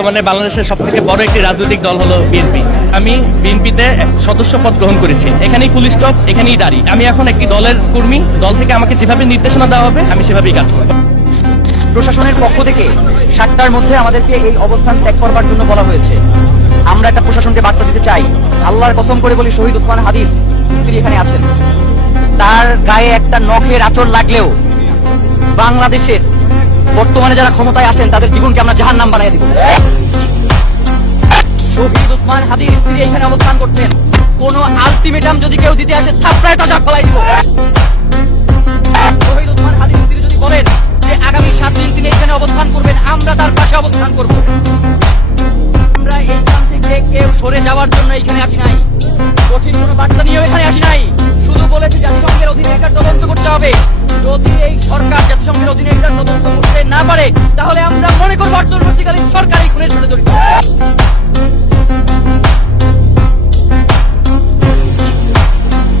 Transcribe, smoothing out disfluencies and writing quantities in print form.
বর্তমানে বাংলাদেশের সবথেকে বড় একটি রাজনৈতিক দল হলো বিএনপি। আমি বিএনপিতে সদস্য পদ গ্রহণ করেছি, এখানেই ফুল স্টপ, এখানেই দাঁড়ি। আমি এখন একটি দলের কর্মী, দল থেকে আমাকে যেভাবে নির্দেশনা দেওয়া হবে আমি সেভাবেই কাজ করব। প্রশাসনের পক্ষ থেকে 7টার মধ্যে আমাদেরকে এই অবস্থান ত্যাগ করবার জন্য বলা হয়েছে। আমরা একটা প্রশাসনকে বার্তা দিতে চাই, আল্লাহর কসম করে বলি, শহীদ ওসমান হাদির স্ত্রী এখানে আছেন, তার গায়ে একটা নখের আঁচড় লাগলেও বাংলাদেশের বর্তমানে যারা ক্ষমতায় আছেন তাদের জীবনকে আমরা জাহান্নাম বানিয়ে দিব। শহীদ ওসমান হাদির স্ত্রী এখানে অবস্থান করছেন, কোন আলটিমেটাম যদি কেউ দিতে আসে থাপড়ায় তাজা ফলাই দিব। শহীদ ওসমান হাদির স্ত্রী যদি বলেন যে আগামী 7 দিন তিনি এখানে অবস্থান করবেন, আমরা তার পাশে অবস্থান করব। আমরা এইখান থেকে কেউ সরে যাওয়ার জন্য এখানে আসি নাই, কঠিন কোনো বার্তা নিয়েও এখানে আসি নাই। শুধু বলেছি জাতিসংঘের অধীনে এটার তদন্ত করতে হবে। যদি এই সরকার জাতিসংঘের অধীনে এটার তদন্ত করতে না পারে তাহলে আমরা মনে করব অন্তর্বর্তীকালীন সরকারই